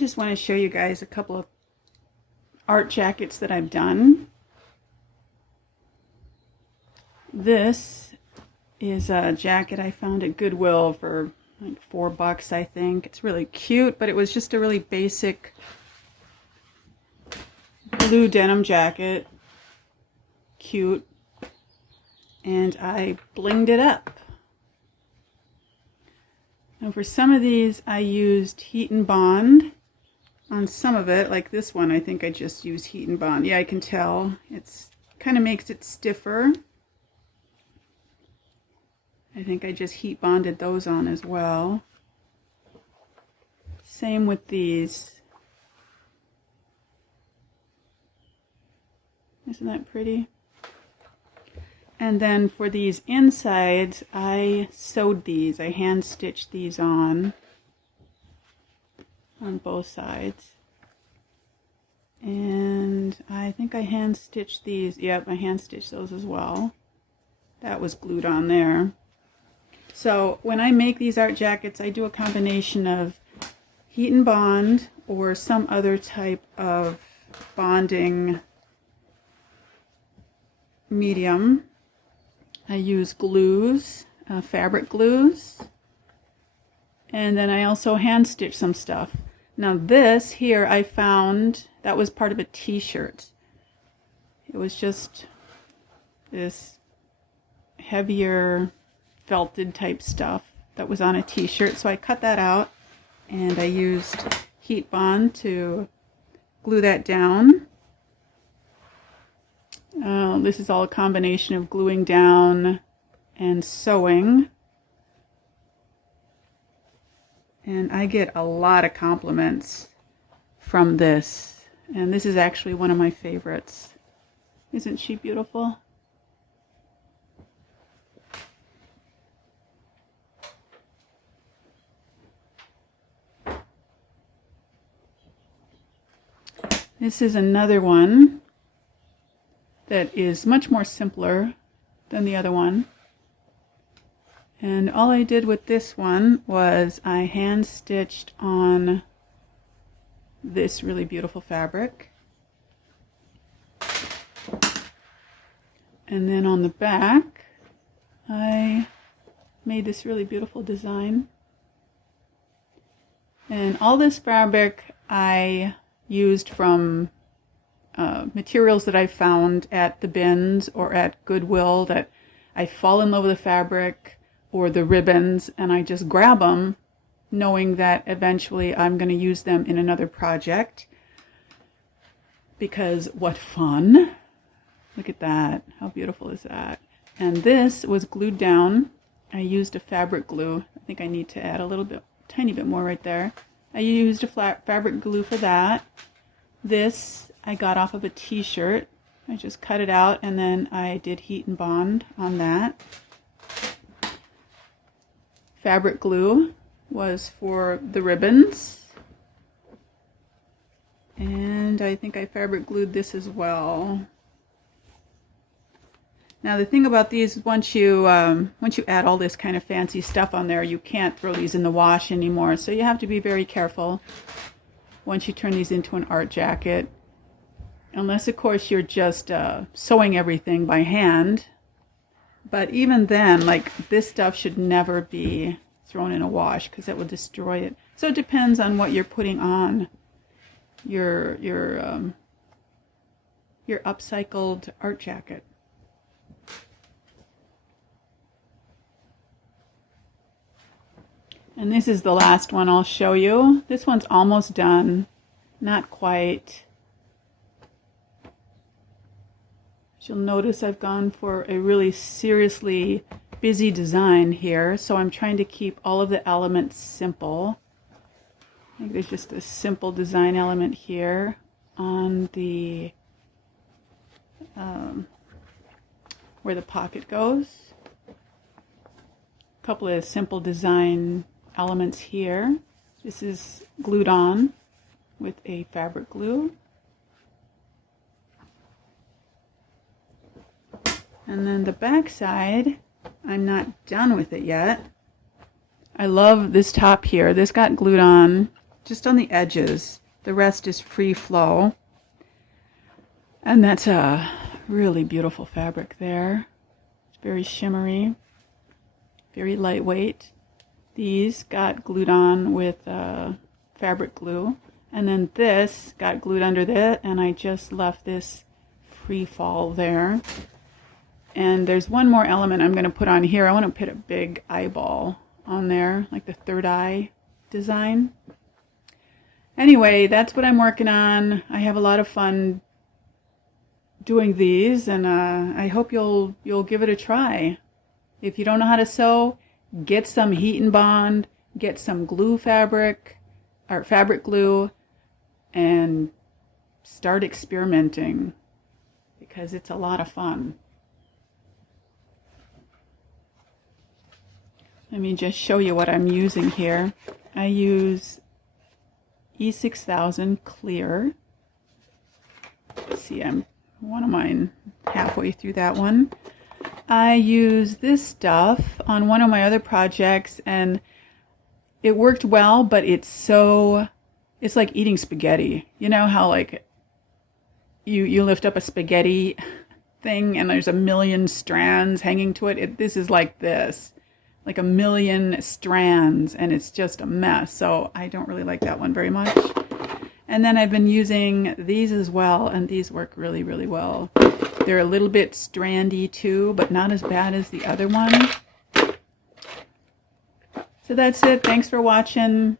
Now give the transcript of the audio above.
just want to show you guys a couple of art jackets that I've done. This is a jacket I found at Goodwill for like $4, I think. It's really cute, but it was just a really basic blue denim jacket. Cute. And I blinged it up. And for some of these, I used heat and bond on some of it. Like this one, I think I just used heat and bond. Yeah, I can tell. It's kind of makes it stiffer. I think I just heat bonded those on as well. Same with these. Isn't that pretty? And then for these insides, I sewed these. I hand stitched these on both sides. And I think I hand stitched these. Yep, I hand stitched those as well. That was glued on there. So when I make these art jackets, I do a combination of heat and bond or some other type of bonding medium. I use glues, fabric glues, and then I also hand stitch some stuff. Now this here I found, that was part of a t-shirt. It was just this heavier felted type stuff that was on a t-shirt, so I cut that out and I used heat bond to glue that down. This is all a combination of gluing down and sewing. And I get a lot of compliments from this. And this is actually one of my favorites. Isn't she beautiful? This is another one that is much more simpler than the other one. And all I did with this one was I hand stitched on this really beautiful fabric. And then on the back, I made this really beautiful design. And all this fabric I used from materials that I found at the bins or at Goodwill that I fall in love with the fabric or the ribbons, and I just grab them knowing that eventually I'm going to use them in another project, because what fun. Look at that. How beautiful is that? And this was glued down. I used a fabric glue. I think I need to add a little bit, tiny bit more right there. I used a flat fabric glue for that. This I got off of a t-shirt. I just cut it out and then I did heat and bond on that. Fabric glue was for the ribbons. And I think I fabric glued this as well. Now the thing about these, once you add all this kind of fancy stuff on there, you can't throw these in the wash anymore. So you have to be very careful once you turn these into an art jacket. Unless, of course, you're just sewing everything by hand. But even then, like, this stuff should never be thrown in a wash because it will destroy it. So it depends on what you're putting on your upcycled art jacket. And this is the last one I'll show you. This one's almost done. Not quite. You'll notice I've gone for a really seriously busy design here, so I'm trying to keep all of the elements simple. I think there's just a simple design element here on the where the pocket goes. A couple of simple design elements here. This is glued on with a fabric glue. And then the back side, I'm not done with it yet. I love this top here. This got glued on just on the edges. The rest is free flow. And that's a really beautiful fabric there. It's very shimmery, very lightweight. These got glued on with fabric glue. And then this got glued under that, and I just left this free fall there. And there's one more element I'm going to put on here. I want to put a big eyeball on there, like the third eye design. Anyway, that's what I'm working on. I have a lot of fun doing these, and I hope you'll give it a try. If you don't know how to sew, get some heat and bond, get some glue fabric, or fabric glue, and start experimenting, because it's a lot of fun. Let me just show you what I'm using here. I use E6000 clear. Let's see, I'm one of mine halfway through that one. I use this stuff on one of my other projects, and it worked well, but it's like eating spaghetti. You know how like you lift up a spaghetti thing and there's a million strands hanging to it? This is like this, like a million strands, and it's just a mess. So I don't really like that one very much. And then I've been using these as well, and these work really, really well. They're a little bit strandy too, but not as bad as the other one. So that's it. Thanks for watching.